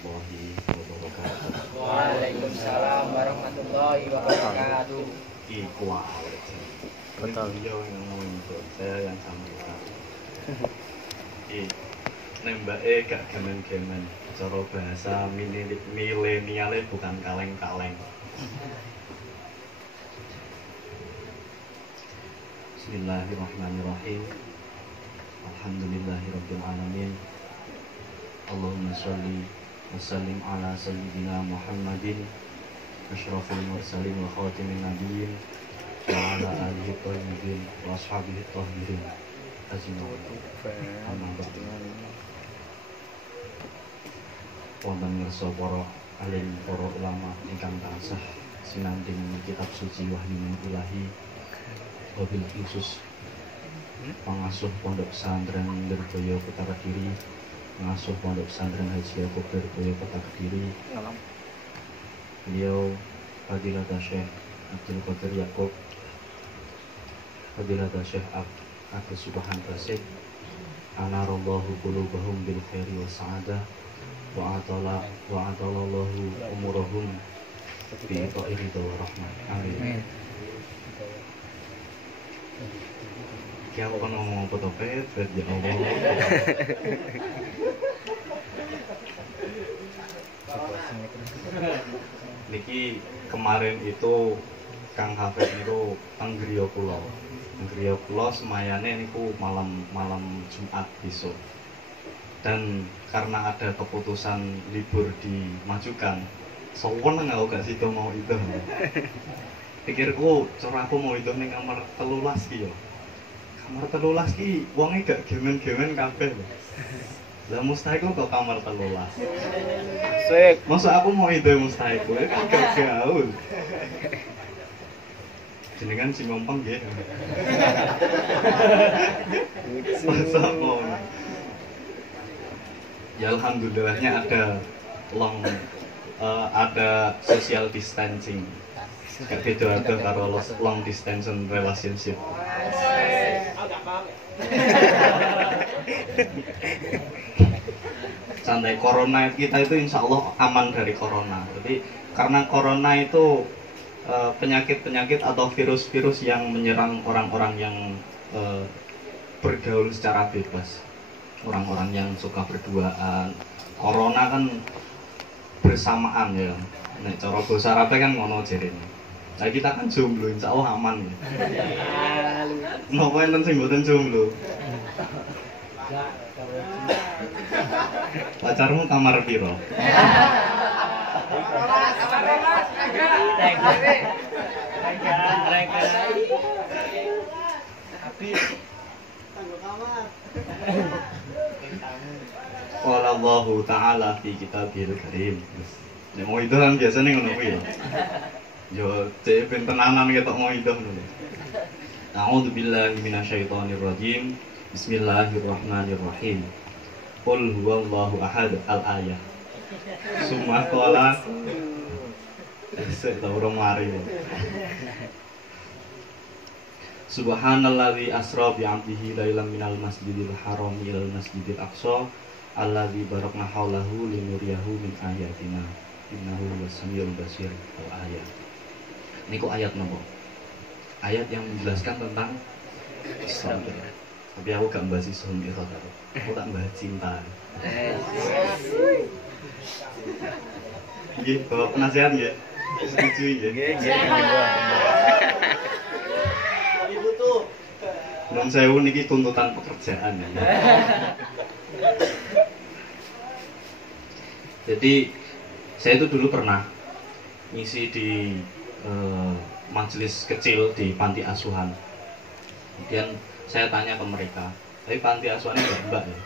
warahmatullahi wabarakatuh. Waalaikumsalam warahmatullahi wabarakatuh. Iku awet. Betul. Beliau yang ngomong, saya yang sampaikan. Nembake gak gemen-gemen. Cara bahasa milenialnya bukan kaleng-kaleng. Bismillahirrahmanirrahim. Alhamdulillahirabbil alamin. Allahumma sholli wa sallim ala sayyidina Muhammadin asyrafil mursalin wa khatimin nabiyyin wa ala alihi thayyibin wa ashabihi thahirin. Wonten ngersa para alim, para ulama ingkang tansah sinambing kitab suci Wahyuning Ilahi, wabil khusus pengasuh pondok pesantren Lirboyo Kota Kediri, pengasuh pondok pesantren Haji Yaqub Lirboyo Kota Kediri. Beliau Fadilatul Syekh Abdul Qadir Yaqub, Fadilatul Syekh Agus Subhan Basit, anarallahu qulubahum bil khairi was sa'adah wa atalallahu umurahum bi ridha wa rahmah. Amin. Ki aku kan ngomong apa to pet ya Allah. Niki kemarin itu Kang Hafid niku teng griya kula. Griya kula semayane niku malam Jumat besok. Dan karena ada keputusan libur dimajukan, sowen aku gak sido mau itu. Pikirku cara aku mau itu ning kamar 13 ki yo. Kamar 13 ki wonge gak gemen-gemen kabeh lho. Lah mustahil kok kamar 13. Sik, masa aku mau itu mustahil kan gak gaul. Jenengan sing ngompong nggih. Masa mau. Ya alhamdulillahnya ada social distancing. Gak beda karo long distance relationship. Santai, corona kita itu insya Allah aman dari corona. Jadi karena corona itu penyakit-penyakit atau virus-virus yang menyerang orang-orang yang bergaul secara bebas, orang-orang yang suka berduaan. Corona kan bersamaan ya. Nek cara basa Arabe kan ngono jerene. Nah kita kan jomblo, insya Allah aman ya. Napa enten sing mboten jomblo? Pacarmu kamar piro? Qala Allahu ta'ala fi kitabil karim. Nek mau itu kan biasanya ngono kuwi ya. Yo cek ben tenanan ketok mau itu ngono. A'udzu billahi minasyaitonir rajim. Bismillahirrahmanirrahim. Qul huwallahu ahad al-ayah. Summa qala sik ta urung mari. Subhanalladzi asra bi 'abdihi lailan minal masjidil haram ilal masjidil aqsa alladzi barakna haulahu linuriyahu min ayatina innahu wasamiul basir. Ayat niku ayat nopo? Ayat yang menjelaskan tentang Islam. Tapi aku gak bahas Islam itu, aku tak bahas cinta. Nggih, bawa penasihat nggih. Setuju nggih. Non sewu niki tuntutan pekerjaan ya. Jadi saya itu dulu pernah ngisi di majelis kecil di panti asuhan. Kemudian saya tanya ke mereka, tapi panti asuhannya mbak ya?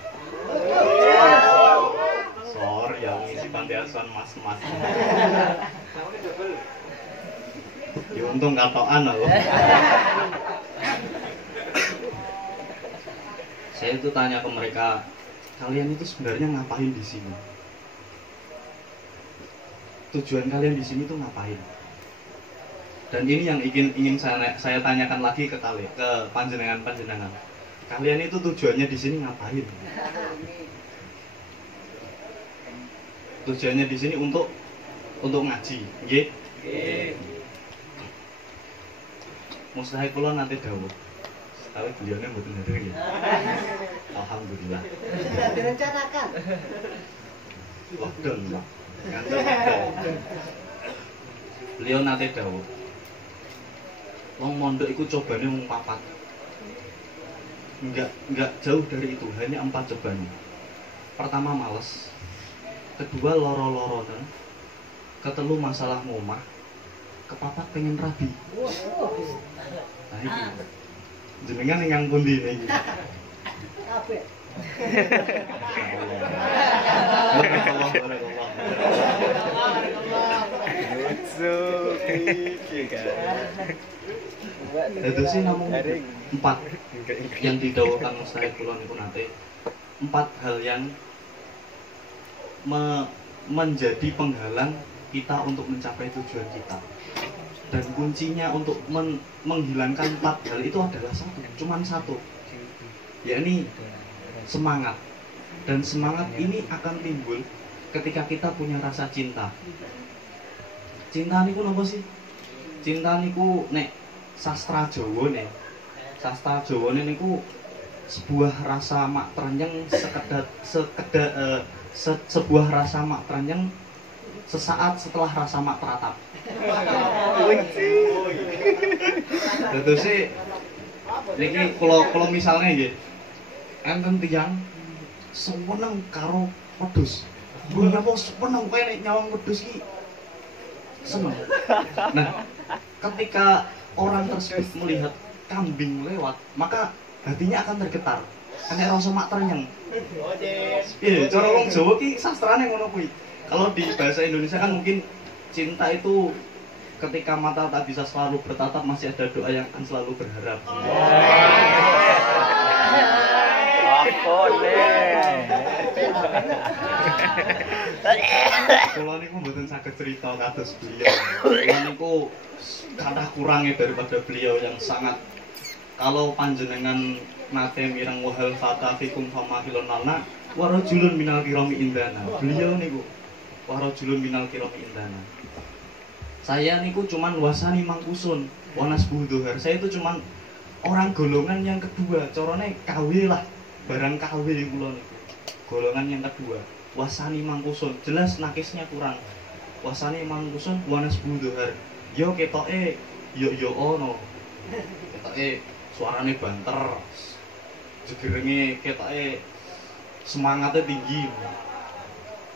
Sorry yang ngisi panti asuhan mas-mas. Ya untung katoan loh. Saya itu tanya ke mereka, kalian itu sebenarnya ngapain di sini? Tujuan kalian di sini tuh ngapain? Dan ini yang ingin saya tanyakan lagi ke kalian, ke panjenengan. Kalian itu tujuannya di sini ngapain? Tujuannya di sini untuk ngaji, nggih. Mustahil kula nanti dawuh. Tapi beliaunya mboten hadir ya. Alhamdulillah. Tidak direncanakan. Lockdown, Pak. Beliau nanti dawuh. Wong mondok iku cobane mung 4. Enggak jauh dari itu, hanya 4 cobaan. Pertama males, kedua loro-loronen, ketelu masalah ngomah, kepapat pengen rabi. Nah iki. Jenengan yang pundi niki? Kabeh. Barakallah. Lucu iki kan. Itu sih namun 4 yang didawuhkan mustahil kula niku nate 4 hal yang menjadi penghalang kita untuk mencapai tujuan kita. Dan kuncinya untuk menghilangkan 4 hal itu adalah cuman satu, yakni semangat. Dan semangat ini akan timbul ketika kita punya rasa cinta. Cinta niku napa sih? Cinta niku nek sastra Jawa nek. Sastra Jawa niku sebuah rasa mak trenyeng sebuah rasa mak trenyeng sesaat setelah rasa mak teratap. Terus sih niki kalau misalnya nggih enten tiyang seneng karo wedhus. Napa seneng kowe nek nyawang wedhus iki seneng. Nah, ketika orang tersebut melihat kambing lewat, maka hatinya akan tergetar. Nek rasa mak trenyeng. Iya, cara wong Jawa ki sastrane ngono kuwi. Kalau di bahasa Indonesia kan mungkin cinta itu ketika mata tak bisa selalu bertatap, masih ada doa yang akan selalu berharap. Kalau niku mboten saged cerita kados beliau. Kalau niku kathah kurangnya daripada beliau yang sangat. Kalau panjenengan nate mireng wahal fata fikum famahilun lana warajulun minal kirami indana. Beliau niku warajulun minal kirami indana. Saya niku cuman wasani mangkusun, wanas buduhar. Saya itu cuman orang golongan yang kedua. Corone KW lah, barang KW kula niku. Golongan yang kedua, wasani mangkusun. Jelas nakisnya kurang. Wasani mangkusun, wanas buduhar. Yo ketoke yo ono. Ketoke suarane banter. Jegerenge ketoke semangatnya tinggi.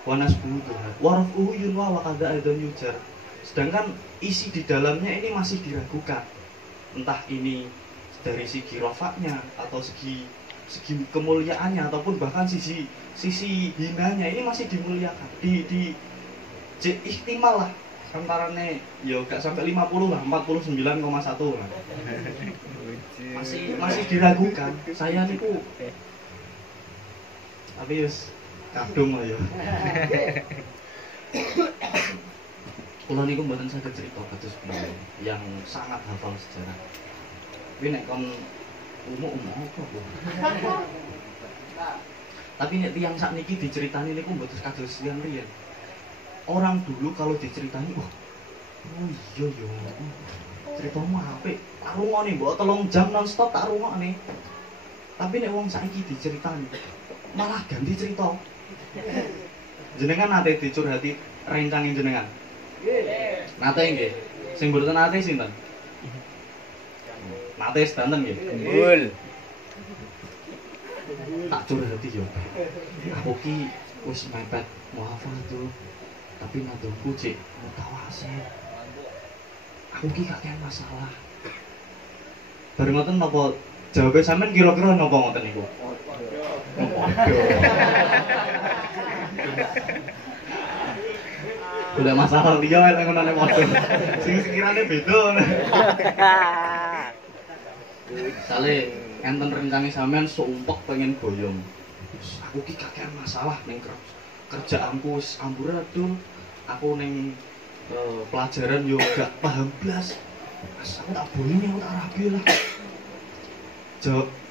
Wanas buduhar. Waraf uyun wa kada aidon yujar. Sedangkan isi di dalamnya ini masih diragukan. Entah ini dari segi rofaknya atau segi kemuliaannya ataupun bahkan sisi hinanya ini masih dimuliakan. Di ihtimal lah antarane ya gak sampai 50 lah, 49,1 lah. Masih diragukan. Saya niku tapi wis kadung lah ya. Kula niku mboten saged cerita kados beliau yang sangat hafal sejarah. Kuwi nek kon umum apa kok. Tapi nek tiyang sakniki diceritani niku mboten kados yang riyen. Orang dulu kalau diceritani, oh iya yo. Ceritamu apik. Tak rungokne mbok 3 jam nonstop tak rungokne. Tapi nek wong saiki diceritani malah ganti cerita. Jenengan nate dicurhati rencangin jenengan. Nate nggih. Sing mboten nate sinten? Nate sedanten nggih. Kembul. Tak curhati yo. Aku ki wis mepet muhafal tuh. Tapi nadongku cek mutawasit. Aku ki kakek masalah. Bareng ngoten napa jawabe sampean kira-kira napa ngoten niku? Udah masalah dia yang ngono model. Sing sekirane beda. Misale enten rencane sampean sumpek pengen boyong. Aku ki kakean masalah ning kerjaanku wis amburadul. Aku ning pelajaran yo gak paham blas. Asal tak boyong ya tak rabi lah.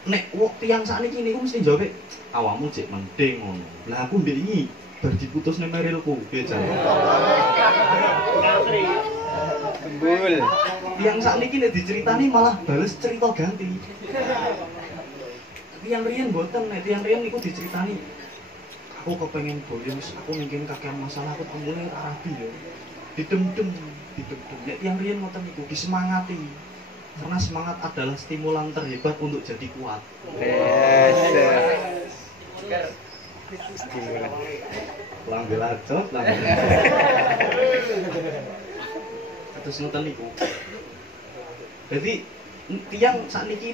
nek tiyang sakniki niku mesti jawab awakmu cek mending ngono. Lah aku ndek iki bar diputusne merilku piye jan. Gembul. Tiyang sakniki nek diceritani malah bales cerita ganti. Tiyang riyen mboten, nek tiyang riyen niku diceritani aku kepengen boyo wis aku mungkin kakean masalah aku temune rabi ya. Didem-dem. Nek tiyang riyen ngoten niku disemangati. Karena semangat adalah stimulan terhebat untuk jadi kuat. Yes. Stimulan. Lambil acot, lambil. Terus ngoten niku. Jadi tiang sakniki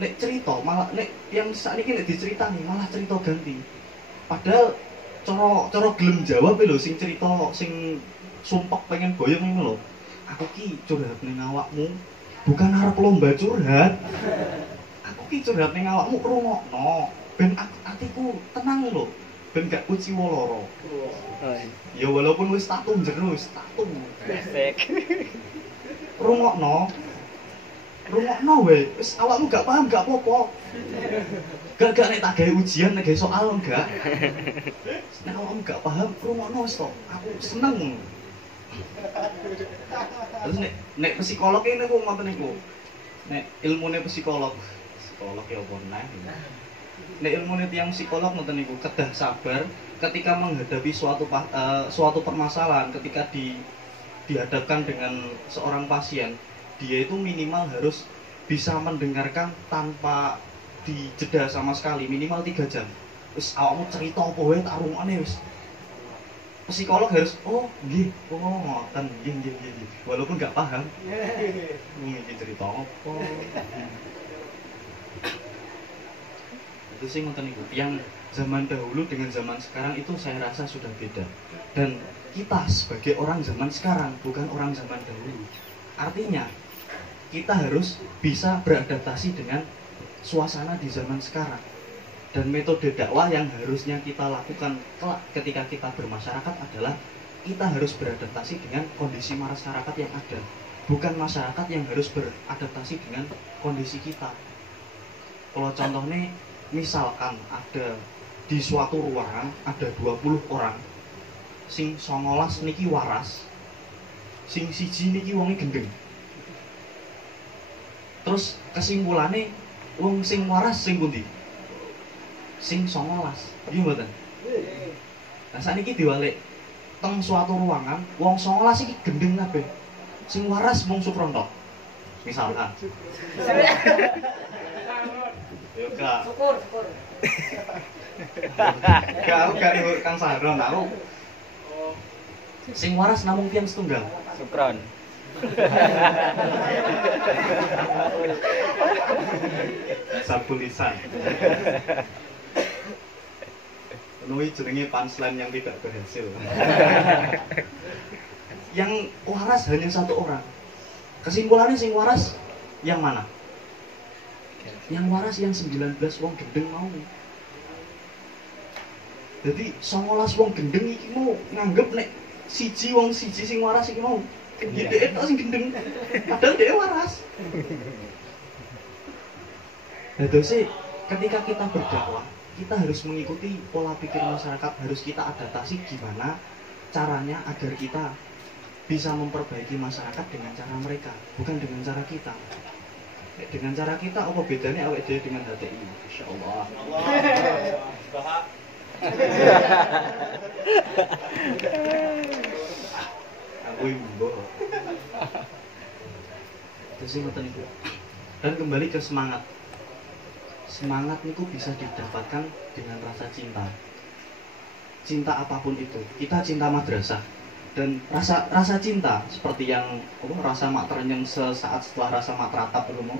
nek cerita malah nek tiang sakniki nek diceritani malah cerita ganti. Padahal cara gelem jawab lho sing cerita sing sumpek pengen boyong ngono lho. Aku ki curhat ning awakmu. Bukan harap lomba curhat. Aku ki curhat ning awakmu rungokno ben atiku tenang lho, ben gak kuciwa lara. Ya walaupun wis tatum jero wis tatum. Efek. Rungokno wae, wis awakmu gak paham gak apa-apa. Gak nek tak gawe ujian, nek gawe soal enggak. Nek awakmu gak paham, rungokno wis to. Aku seneng. Terus nek psikolog ini aku ngoten niku. Nek ilmune psikolog ya apa neh. Nek ilmune tiyang psikolog ngoten niku kedah sabar ketika menghadapi suatu permasalahan, ketika dihadapkan dengan seorang pasien, dia itu minimal harus bisa mendengarkan tanpa dijeda sama sekali, minimal 3 jam. Wis awakmu cerita apa wae tak rungokne wis. Psikolog harus nggih, ngoten, nggih. Walaupun nggak paham. Iki cerita apa? Itu sih ngoten niku. Yang zaman dahulu dengan zaman sekarang itu saya rasa sudah beda. Dan kita sebagai orang zaman sekarang bukan orang zaman dahulu. Artinya kita harus bisa beradaptasi dengan suasana di zaman sekarang. Dan metode dakwah yang harusnya kita lakukan kelak ketika kita bermasyarakat adalah kita harus beradaptasi dengan kondisi masyarakat yang ada, bukan masyarakat yang harus beradaptasi dengan kondisi kita. Kalau contohnya misalkan ada di suatu ruangan ada 20 orang, sing 19 niki waras, sing siji niki wonge gendeng. Terus kesimpulannya wong sing waras sing pundi? Sing 19, iya mboten. Nah sakniki diwalik teng suatu ruangan, wong 19 iki gendeng kabeh. Sing waras mung Supronto. Misalkan. Yo Kak. Syukur. Kak Kang Sahron aku. Sing waras namung tiyang setunggal. Supron. Sabu lisan. Penuhi jenenge punchline yang tidak berhasil. Yang waras hanya 1 orang. Kesimpulannya sing waras yang mana? Yang waras yang 19 wong gendeng mau. Jadi 19 wong gendeng iki mau nganggep nek siji wong siji sing waras iki mau. Dhek tok sing gendeng. Padahal dhek waras. Jadi ketika kita berdakwah, kita harus mengikuti pola pikir masyarakat, harus kita adaptasi gimana caranya agar kita bisa memperbaiki masyarakat dengan cara mereka, bukan dengan cara kita. Dengan cara kita, apa bedanya awake dhewe dengan HTI? Insyaallah. Aku imbo. Terus ngoten niku. Dan kembali ke semangat. Semangat niku bisa didapatkan dengan rasa cinta. Cinta apapun itu. Kita cinta madrasah. Dan rasa cinta seperti yang rasa mak terenyeng sesaat setelah rasa mak teratap belum.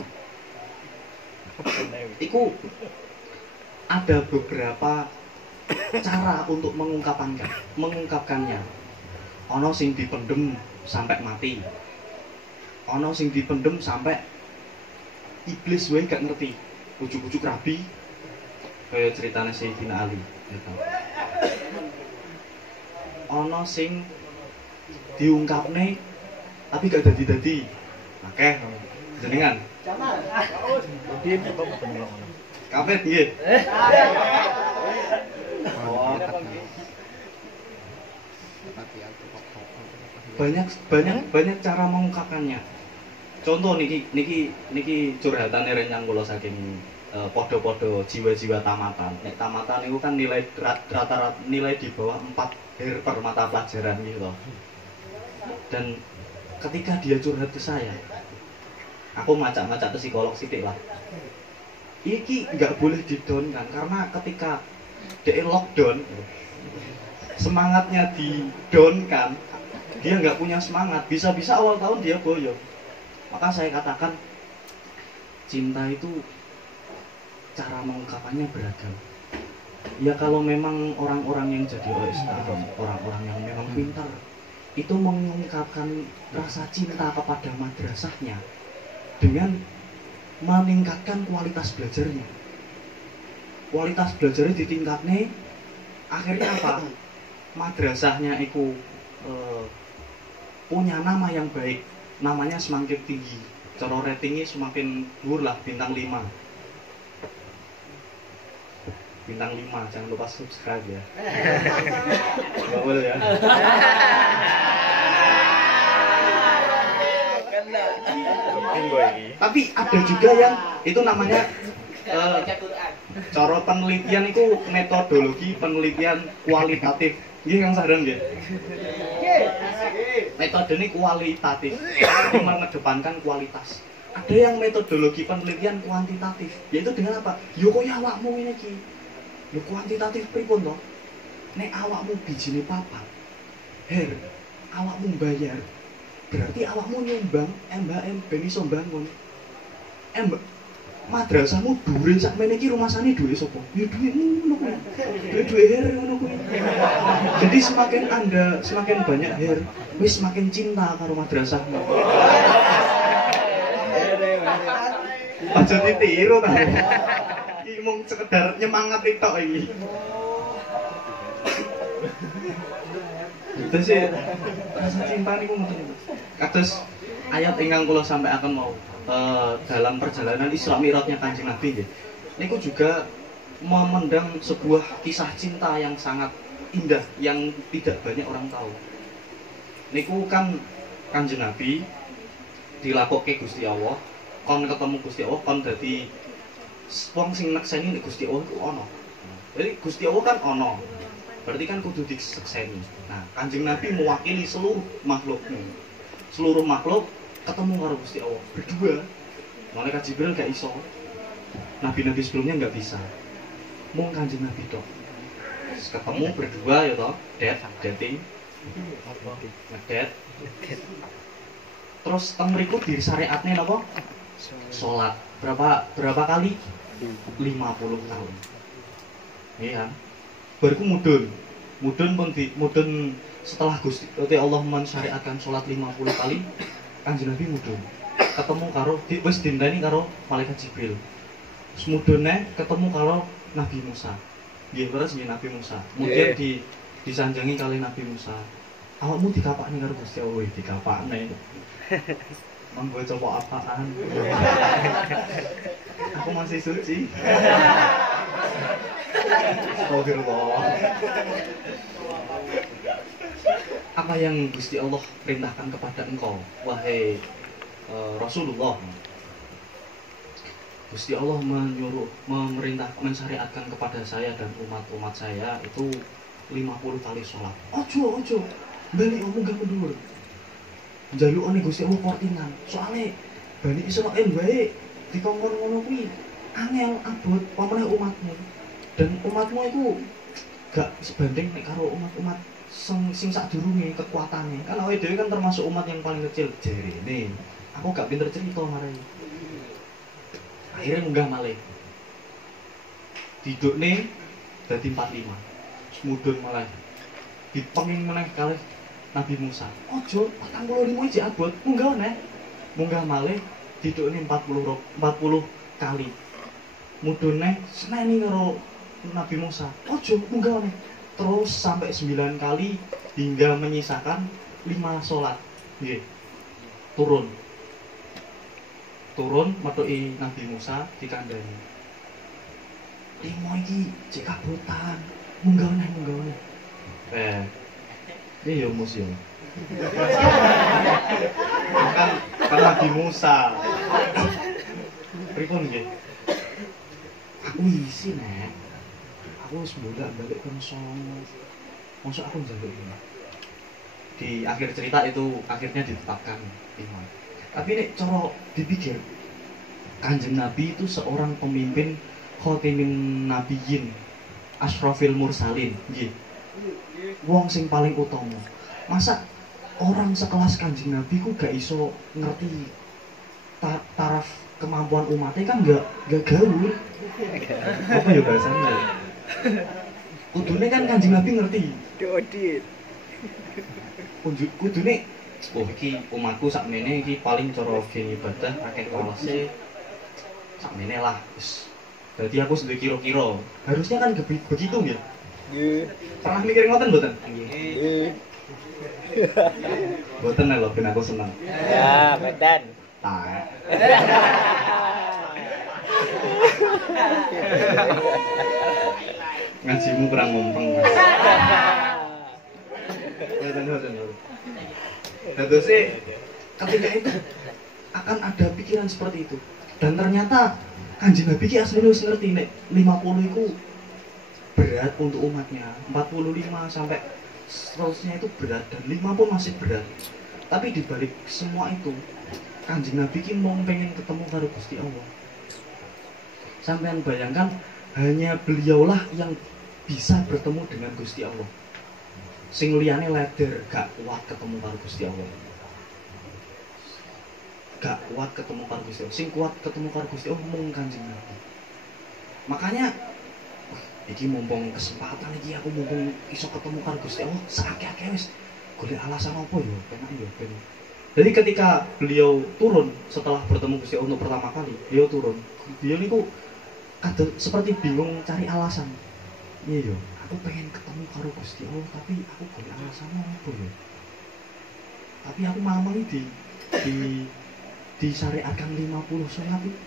Iku ada beberapa cara untuk mengungkapkannya. Ono sing dipendem sampai mati. Ono sing dipendem sampai iblis wae gak ngerti. Ujuk-ujuk rabi kayak ceritanya Sayyidina Ali gitu. Ono sing diungkapne tapi gak dadi-dadi. Akeh. Jenengan. Jamal. Kabeh nggih. Oh. Banyak cara mengungkapkannya. Contoh niki curhatane renyang kula saking podo-podo jiwa-jiwa tamatan. Nek tamatan itu kan nilai rata-rata nilai di bawah 4 per mata pelajaran gitu loh. Dan ketika dia curhat ke saya, aku macak-macak ke psikolog sithik lah. Iki nggak boleh di-down kan, karena ketika dia lockdown, semangatnya di-down kan, dia nggak punya semangat, bisa-bisa awal tahun dia boyong. Maka saya katakan, cinta itu cara mengungkapkannya beragam. Ya kalau memang orang-orang yang jadi OSTAF, orang-orang yang memang pintar, itu mengungkapkan rasa cinta kepada madrasahnya dengan meningkatkan kualitas belajarnya. Kualitas belajarnya ditingkatnya, akhirnya apa? Madrasahnya itu punya nama yang baik, namanya semakin tinggi, cara ratingnya semakin dhuwur lah, bintang 5. Bintang 5, jangan lupa subscribe ya. Gak boleh ya. Tapi ada juga yang itu namanya cara penelitian itu metodologi penelitian kualitatif. Nggih Kang Sadang nggih. Metode ini kualitatif, ini mengedepankan kualitas. Ada yang metodologi penelitian kuantitatif, yaitu dengan apa? Yo koyo awakmu ngene iki. Yo kuantitatif pripun to? Nek awakmu bijine papat, her, awakmu bayar, berarti awakmu nyumbang MBM ben iso mbangun. Madrasahmu dhuwure sakmene iki rumasane duwe sapa? Ya duwekmu ngono kuwi. Duwe her ngono kuwi. Jadi semakin banyak her, wis semakin cinta karo madrasahmu. Aja ditiru ta. Iki mung sekedar nyemangat tok iki. Itu sih rasa cinta niku ngoten. Kados ayat ingkang kula sampaikan mau dalam perjalanan Isra Mi'rajnya Kanjeng Nabi nggih. Niku juga memendam sebuah kisah cinta yang sangat indah yang tidak banyak orang tahu. Niku kan Kanjeng Nabi dilakokke Gusti Allah, kon ketemu Gusti Allah, kon dadi wong sing nekseni nek Gusti Allah iku ana. Jadi Gusti Allah kan ana. Berarti kan kudu disekseni. Nah, Kanjeng Nabi mewakili seluruh makhluk. Seluruh makhluk ketemu karo Gusti Allah berdua. Malaikat Jibril gak iso. Nabi-nabi sebelumnya nggak bisa. Mung Kanjeng Nabi tok. Ketemu berdua ya toh, dating. Ngedet. Terus teng mriku disyariatne napa? Salat. Berapa kali? 50 tahun. Iya. Bariku mudun setelah Gusti Allah mensyariatkan salat 50 kali, Kanjeng Nabi mudun. Ketemu karo wis dinteni karo malaikat Jibril. Terus mudune ketemu karo Nabi Musa. Nggih terus nggih Nabi Musa. Kemudian disanjangi kali Nabi Musa. Awakmu dikapakne karo Gusti Allah, dikapakne. Membuat coba apaan? Aku masih suci. Astagfirullah. Apa yang Gusti Allah perintahkan kepada engkau, wahai Rasulullah? Gusti Allah mensyariatkan kepada saya dan umat-umat saya itu 50 kali sholat. Ojo, balik omong gak mundur. Jalukane Gusti Allah kortingan. Soale Bani Israil baik dikongkon ngono kuwi angel abot pamane umatmu. Dan umatmu itu gak sebanding nek karo umat-umat sing sadurunge kekuatane. Kan awake dhewe kan termasuk umat yang paling kecil. Jerene, aku gak pinter cerita marai. Akhirnya munggah malih. Didukne dadi 45. Semudun malah. Dipenging meneh kalih Nabi Musa. Ojo 45 iki abot, munggah neh. Munggah malih didukne 40 kali. Mudune seneni karo Nabi Musa. Ojo munggah neh. Terus sampai 9 kali hingga menyisakan 5 sholat. Nggih. Turun. turun metuki Nabi Musa dikandani. Limo iki cek kabutan, munggah neh. Iya Mus ya. kan Nabi Musa. Pripun nggih? Aku isi nek. Aku wis bolak-balik kon songo. Masa aku njaluk ini. Di akhir cerita itu akhirnya ditetapkan imam. Tapi nek cara dipikir Kanjeng Nabi itu seorang pemimpin khotimin nabiyyin, asyrafil mursalin, nggih. Wong sing paling utama. Masa orang sekelas Kanjeng Nabi ku gak iso ngerti taraf kemampuan umatnya kan gak gaul. Apa ya bahasanya? Kudune kan Kanjeng Nabi ngerti. Dodit. Kudune iki umatku sakmene iki paling cara gen ibadah akeh kolose. Sakmene lah wis. Berarti aku sudah kira-kira. Harusnya kan begitu ya. Nggih. Pernah mikir ngoten mboten? Nggih. Mboten lho ben aku seneng. Ya, badan. Ah. Ngajimu kurang mumpeng. Mboten. Terus ketika itu akan ada pikiran seperti itu. Dan ternyata Kanjeng Nabi ki asline wis ngerti nek 50 iku berat untuk umatnya, 45 sampai seterusnya itu berat dan 5 pun masih berat. Tapi dibalik semua itu, Kanjeng Nabi ki mau pengen ketemu karo Gusti Allah. Sampeyan bayangkan hanya beliaulah yang bisa bertemu dengan Gusti Allah. Sing liyane leder gak kuat ketemu karo Gusti Allah. Gak kuat ketemu karo Gusti Allah. Sing kuat ketemu karo Gusti Allah mung Kanjeng Nabi. Makanya iki mumpung kesempatan iki aku mumpung iso ketemu karo Gusti Allah, sakake wis golek alasan apa ya, penak ya ben. Jadi ketika beliau turun setelah bertemu Gusti Allah untuk pertama kali, beliau turun. Beliau niku kadang seperti bingung cari alasan. Iya yo, aku pengen ketemu karo Gusti Allah tapi aku golek alasan apa ya. Tapi aku mamang disyariatkan 50 sholat itu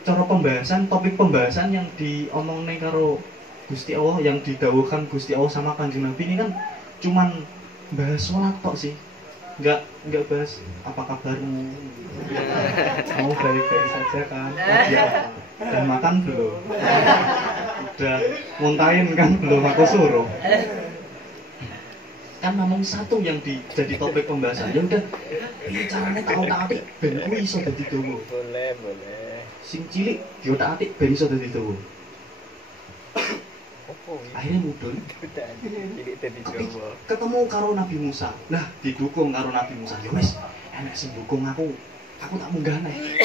cara pembahasan, topik pembahasan yang diomongin karo Gusti Allah, yang didawuhkan Gusti Allah sama Kanjeng Nabi ini kan cuman bahas sholat tok sih, nggak bahas apa kabarmu, mau baik-baik saja kan, dan makan belum, udah muntahin kan belum, aku suruh. Kan namun satu yang jadi topik pembahasan. Ya udah, ini caranya tahu-tahu ben kuwi iso dadi dawa. Boleh. Sing cilik yo tak atik ben iso dadi dawa. Akhirnya mudun. Cilik dadi Tapi dawa. ketemu karo Nabi Musa. Lah didukung karo Nabi Musa. Ya wis, enek sing dukung aku tak munggah neh.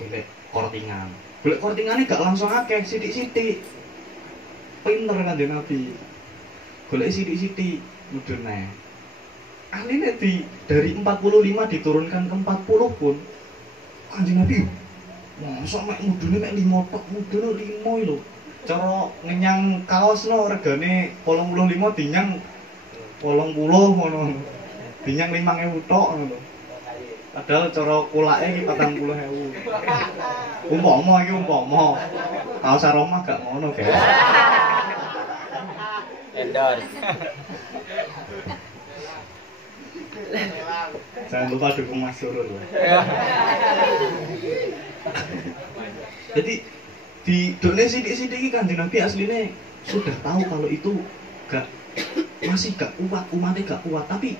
Golek kortingan. Golek kortingane gak langsung akeh, sithik-sithik. Pinter kan Nabi. Golek sithik-sithik. Mudun neh. Akhirnya dari 45 diturunkan ke 40 pun Kanjeng Nabi masa mek mudune mek 5 tok, mudune 5 lho. Cara ngenyang kaos no regane 85 dinyang 80 ngono. Dinyang 5.000 tok ngono. Padahal cara kulake iki 40.000. Umpama kaos aroma gak ngono, guys. Endorse. Jangan lupa dukung Mas Surur. Jadi di done sidik-sidik iki Kanjeng Nabi aslinya sudah tahu kalau itu masih gak kuat, umatnya gak kuat, tapi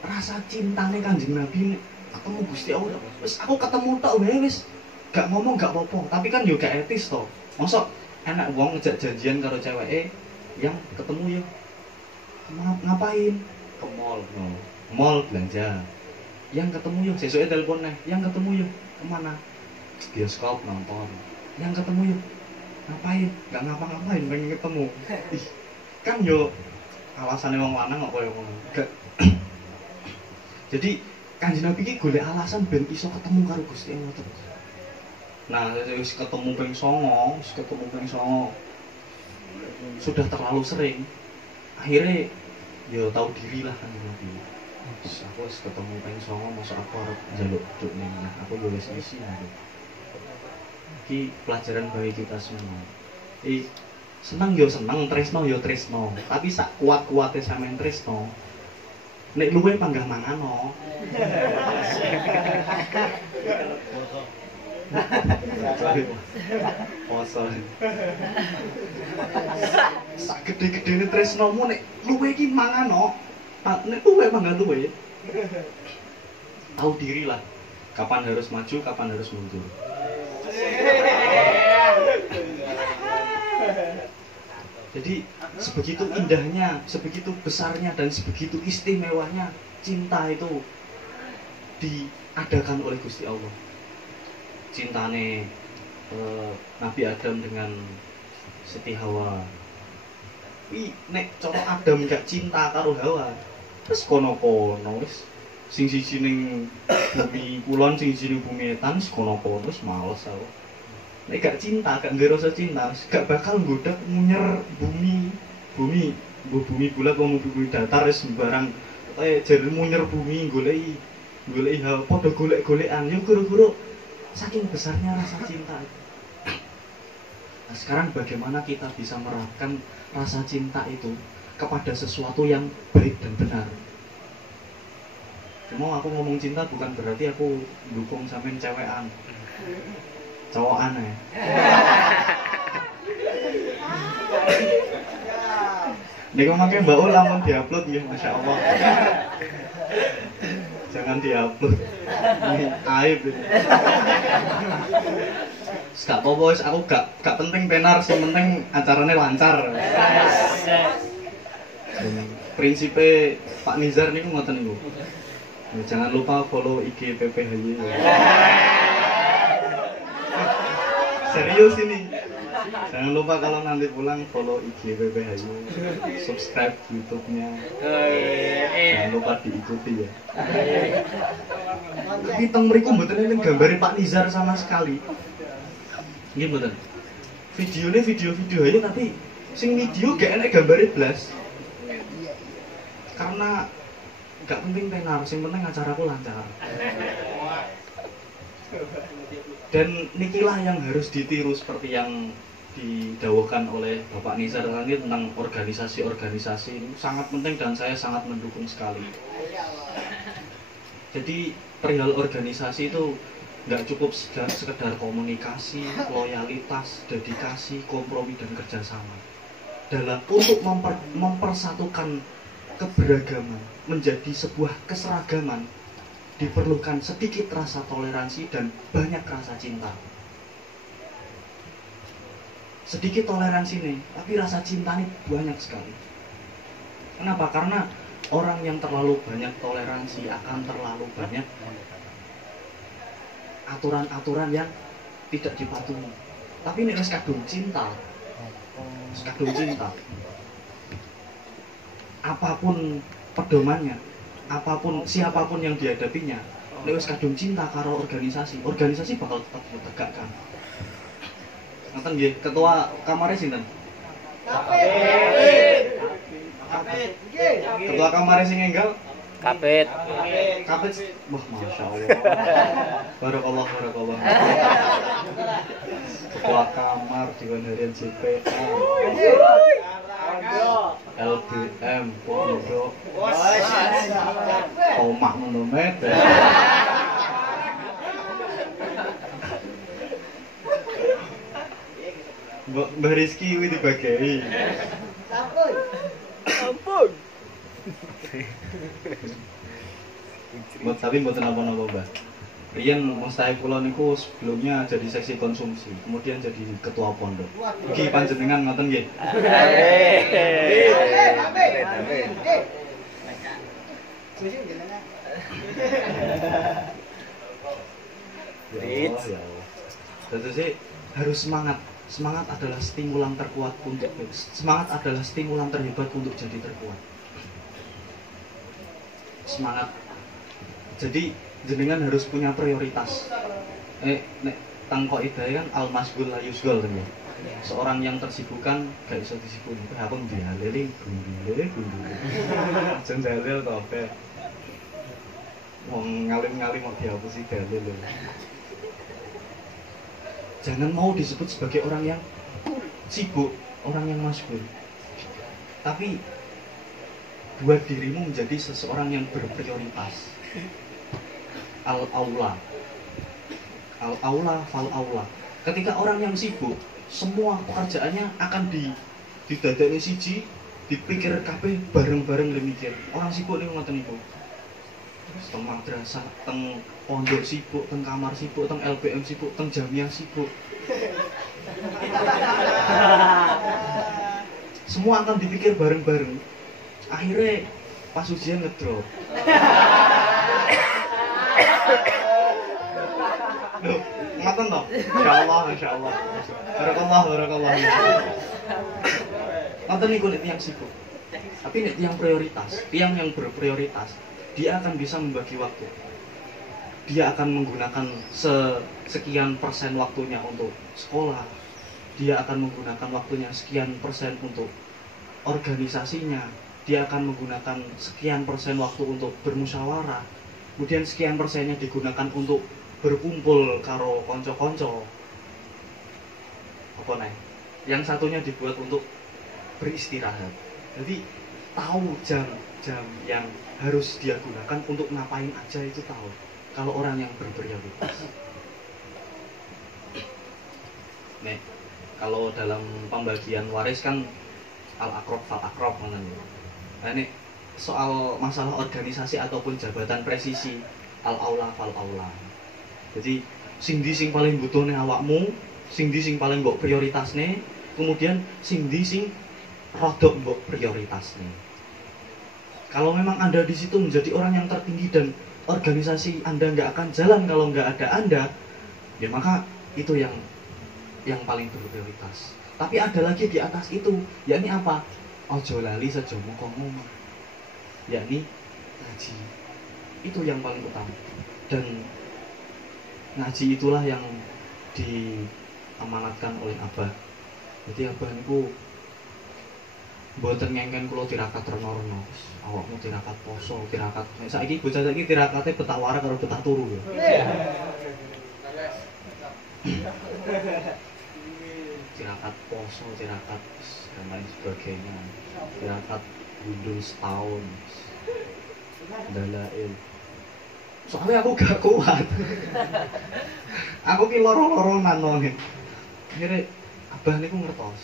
rasa cintane Kanjeng Nabi ketemu Gusti Allah. Wis aku ketemu tok wae wis gak ngomong gak apa-apa, tapi kan yo gak etis to. Mosok enak wong ngejak janjian karo ceweke yang ketemu ya ngapain? Ke mall, no. Mall belanja. Yang ketemu yuk, sesuai telepon nih. Yang ketemu yuk, kemana? Bioskop nonton. Yang ketemu yuk, ngapain? Gak ngapa-ngapain, pengen ketemu. Ih, kan yo alasannya wong lanang kok koyo ngono. Gak. Jadi Kanjeng Nabi iki golek alasan ben iso ketemu karo Gusti Allah terus. Nah, wis ketemu ping 9, sudah terlalu sering. Akhirnya ya tahu diri lah Kanjeng Nabi. Aku wis ketemu ping 9 mosok aku arep njaluk duk ning nah aku yo wis isi aku. Iki pelajaran bagi kita semua. Seneng yo seneng, tresno yo tresno, tapi sak kuat-kuate sampean tresno. Nek luwe panggah mangano. Poso. Sak gede-gedene tresnomu nek luwe iki mangano. Nek luwe panggah luwe. Tahu diri lah. Kapan harus maju, kapan harus mundur. Jadi sebegitu indahnya, sebegitu besarnya dan sebegitu istimewanya cinta itu diadakan oleh Gusti Allah. Cintane Nabi Adam dengan Siti Hawa. Nek cara Adam gak cinta karo Hawa, terus kono-kono wis sing siji ning bumi kulon, sing siji ning bumi etan, wis kono-kono wis males aku. Nek gak cinta, gak nggak rasa cinta, gak bakal nggodak munyer bumi bulat mau bumi datar wis sembarang jare munyer bumi goleki padha golek-golekan yo guru-guru saking besarnya rasa cinta. Nah, sekarang bagaimana kita bisa menerapkan rasa cinta itu kepada sesuatu yang baik dan benar. Cuma aku ngomong cinta bukan berarti aku dukung sampean cewekan. Cowokan ya. Nek make Mbak Ul lamun diupload nggih Masya Allah. Jangan diupload. Ini aib. Gak apa-apa wis aku gak penting tenar, sing penting acarane lancar. Prinsipe Pak Nizar niku ngoten niku. Jangan lupa follow IG PPHY. Serius ini. Jangan lupa kalau nanti pulang follow IG PPHY, subscribe YouTube-nya. Jangan lupa diikuti ya. Tapi teng mriku mboten enten gambare Pak Nizar sama sekali. Nggih mboten. Videone video aja tapi sing video gak enek gambare blas. Karena gak penting tenar, sing penting acaraku lancar. Dan nikilah yang harus ditiru seperti yang didawuhkan oleh Bapak Nizar tadi tentang organisasi-organisasi ini sangat penting dan saya sangat mendukung sekali. Jadi perihal organisasi itu nggak cukup sekedar komunikasi, loyalitas, dedikasi, kompromi dan kerjasama. Dalam untuk mempersatukan keberagaman menjadi sebuah keseragaman diperlukan sedikit rasa toleransi dan banyak rasa cinta. Sedikit toleransi nih, tapi rasa cinta nih banyak sekali. Kenapa? Karena orang yang terlalu banyak toleransi akan terlalu banyak aturan-aturan yang tidak dipatuhi. Tapi ini wis kadung cinta. Apapun pedomannya, siapapun yang dihadapinya, lewat kadung cinta karo organisasi bakal tetap ditegakkan. Ngoten nggih, ketua kamare sinten? Kapit. Ketua kamare sing enggal? Kapit. Kapit. Wah, Masya Allah. Barakallah. Ketua kamar Dewan Harian JPA. LBM Pondok. Tomak ngono met. Mbak Rizky kuwi dibagi. Ampun. Tapi mboten napa-napa, Mbak. Riyen mustahil kula niku sebelumnya jadi seksi konsumsi, kemudian jadi ketua pondok. Iki panjenengan ngoten nggih. Ya Allah. Jadi harus semangat. Semangat adalah stimulan terkuat untuk semangat adalah stimulan terhebat untuk jadi terkuat. Semangat. Jadi jenengan harus punya prioritas. Nek tangko ide kan al-masgul la yusgol kan ya. Seorang yang tersibukkan gak bisa disibukkan. Apa dihaleli gundule. Jen jalel kabeh. Wong ngalim-ngalim mau dihapusi dalil lho. Jangan mau disebut sebagai orang yang sibuk, orang yang masbul. Tapi buat dirimu menjadi seseorang yang berprioritas. Al-aula. Al-aula fal-aula. Ketika orang yang sibuk, semua pekerjaannya akan didadakne siji, dipikir kabeh bareng-bareng le mikir. Orang sibuk niku ngoten niku. Teng madrasah, teng pondok sibuk, teng kamar sibuk, teng LBM sibuk, teng jamiah sibuk. Semua akan dipikir bareng-bareng. Akhirnya pas ujian ngedrop. Loh, ngoten toh? Insyaallah, masyaallah. Barakallah. Ngoten niku nek tiyang sibuk. Tapi nek tiyang prioritas, tiyang yang berprioritas, dia akan bisa membagi waktu. Dia akan menggunakan sekian persen waktunya untuk sekolah. Dia akan menggunakan waktunya sekian persen untuk organisasinya. Dia akan menggunakan sekian persen waktu untuk bermusyawarah. Kemudian sekian persennya digunakan untuk berkumpul karo konco-konco. Apa nih? Yang satunya dibuat untuk beristirahat. Jadi tahu jam yang harus dia gunakan untuk ngapain aja itu tahu. Kalau orang yang berprioritas. Nih, kalau dalam pembagian waris kan al-akrab fal-akrab mana nih? Nah ini soal masalah organisasi ataupun jabatan presisi al-aula fal-aula. Jadi sing ndi sing paling butuhne awakmu, sing ndi sing paling mbok prioritasne, kemudian sing ndi sing rodok mbok prioritasne. Kalau memang Anda di situ menjadi orang yang tertinggi dan organisasi Anda nggak akan jalan kalau nggak ada Anda, ya maka itu yang paling berprioritas. Tapi ada lagi di atas itu, yakni apa? Ojo lali sejo mukomu, yakni ngaji. Itu yang paling utama. Dan ngaji itulah yang diamanatkan oleh Abah. Jadi Abah niku mboten ngengken kula tirakat reno-reno. Awakmu tirakat poso, tirakat. Nek saiki bocah saiki tirakate betah wara karo betah turu ya. Tirakat poso, tirakat dan lain sebagainya. Tirakat mundur setahun. Dalail. Soalnya aku gak kuat. Aku ki loro-loronan wong. Akhire Abah niku ngertos.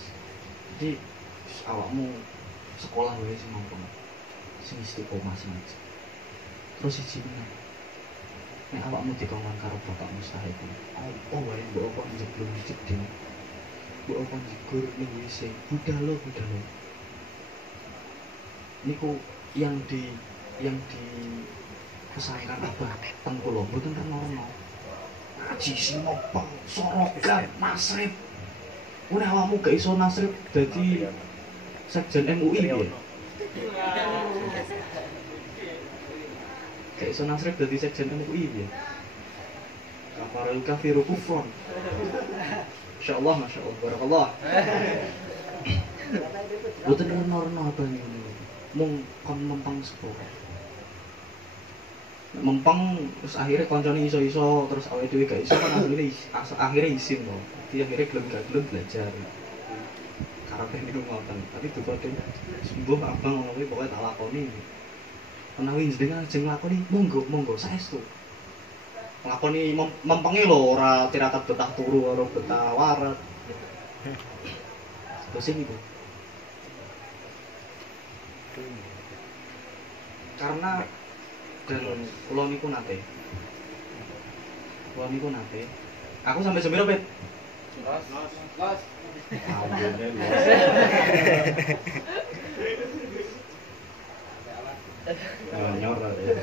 Jadi awakmu sekolah wae sing mampu. Sing istiqomah sing aja. Terus siji meneh. Nek awakmu dikongkon karo bapak mustahil. Oh wae mbok kok njeblung jeding. Mbok kok njegur ning WC. Budalo. Niku yang pesankan Abah teng kula mboten reno-reno. Ngaji sing mopeng, sorogan, nasrib. Ora awakmu gak iso nasrib dadi sekjen MUI ya. Gak iso nasrib dadi sekjen MUI ya. Kafarul kafiru kufron. Insyaallah, masyaallah, barakallah. Mboten reno-reno Abah niku. Mung kon mempeng sekolah. Mempeng terus akhirnya koncone iso-iso terus awake dhewe gak iso kan akhirnya isin to. Jadi akhirnya gelem belajar. Karepe niku ngoten. Tapi duka dene sembuh abang ngono kuwi pokoke tak lakoni. Menawi jenengan ajeng lakoni monggo saestu. Lakoni mempenge lho ora tirakat betah turu ora betah waret. Terus niku. Karena dan kula niku nate aku sampai jam piro Pit? Los. Nyor ya.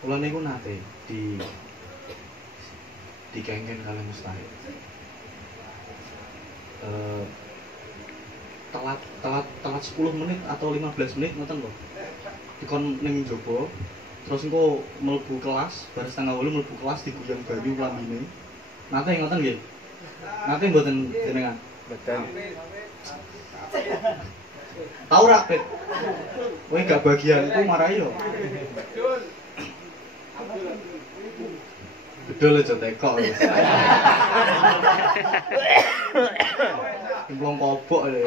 Kula niku nate dikengken kalian mustahil. Telat 10 menit atau 15 menit ngoten lho. Dikon ning njaba terus engko mlebu kelas bar 7:30 mlebu kelas diguyang banyu lambine. Nate ngoten nggih. Nate mboten jenengan. Betul. Tau ra Pit? Kowe gak bagian iku marahi yo. dodol aja teko. Implong kobok lho.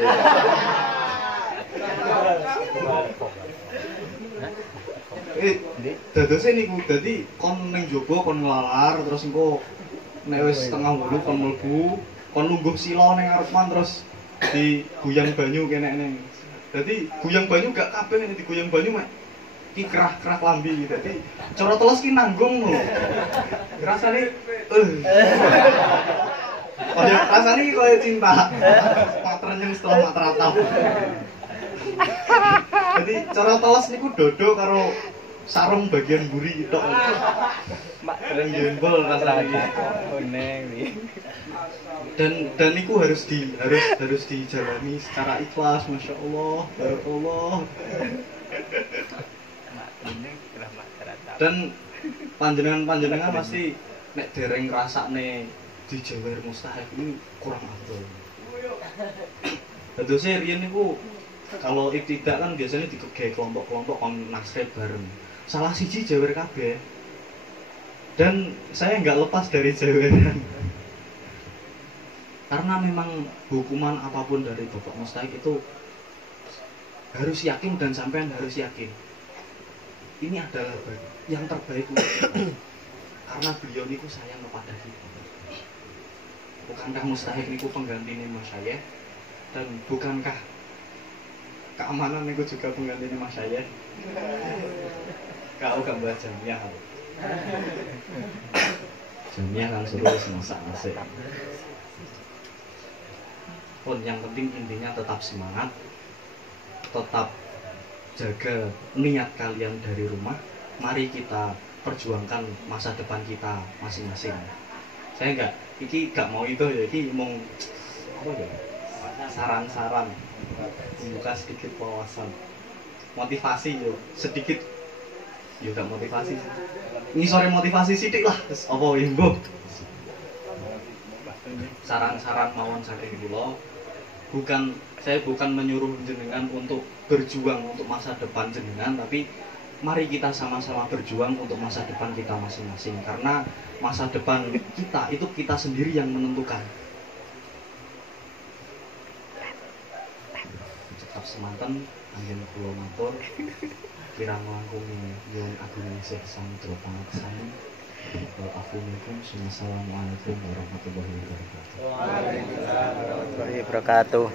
Dadose niku dadi kon ning jaba kon nglalar terus engko nek wis setengah 8 kon mlebu, kon lungguh sila ning ngarepan terus diguyang banyu kene ning. Dadi guyang banyu gak kabeh nek diguyang banyu mek ki kerah-kerah lambi dadi cara teles ki nanggung lho. Rasane kaya rasane ki kaya cinta. Matrenyeng setelah matratap. Jadi cara teles niku dodo karo sarung bagian buri tok. Mak dereng jembol rasane. Kuning iki. Dan niku harus dijalani secara ikhlas, masya Allah, barakallah. Dan panjenengan pasti nek dereng ngrasakne dijewer mustahil ini kurang afdol. Dadose riyen niku kalau ibtidak kan biasanya dikegek kelompok-kelompok kon nasrib bareng. Salah siji jewer kabeh. Dan saya nggak lepas dari jeweran. Karena memang hukuman apapun dari Bapak Mustahik itu harus yakin dan sampean harus yakin. Ini adalah yang terbaik untuk kita. Karena beliau niku sayang kepada kita. Bukankah Mustahik niku penggantinya Mas Syayeh? Dan bukankah keamanan niku juga penggantinya Mas Syayeh? Kau gambar Jamiah. Jamiah kan suruh masak-masak. Pun yang penting intinya tetap semangat, tetap jaga niat kalian dari rumah. Mari kita perjuangkan masa depan kita masing-masing. Saya gak mau itu ya, iki mau apa ya? Saran-saran, membuka sedikit wawasan, motivasi yo, sedikit. Yo gak motivasi. Ini sore motivasi sidik lah. Terus apa imbuh? Saran-saran mawon saking kula. Saya bukan menyuruh jenengan untuk berjuang untuk masa depan jenengan, tapi mari kita sama-sama berjuang untuk masa depan kita masing-masing. Karena masa depan kita itu kita sendiri yang menentukan. Tetap semanten, anggen kula matur. Kirang langkung nyuwun agung Syekh Samudra Pangaksani. Assalamualaikum warahmatullahi wabarakatuh. Waalaikumsalam warahmatullahi wabarakatuh.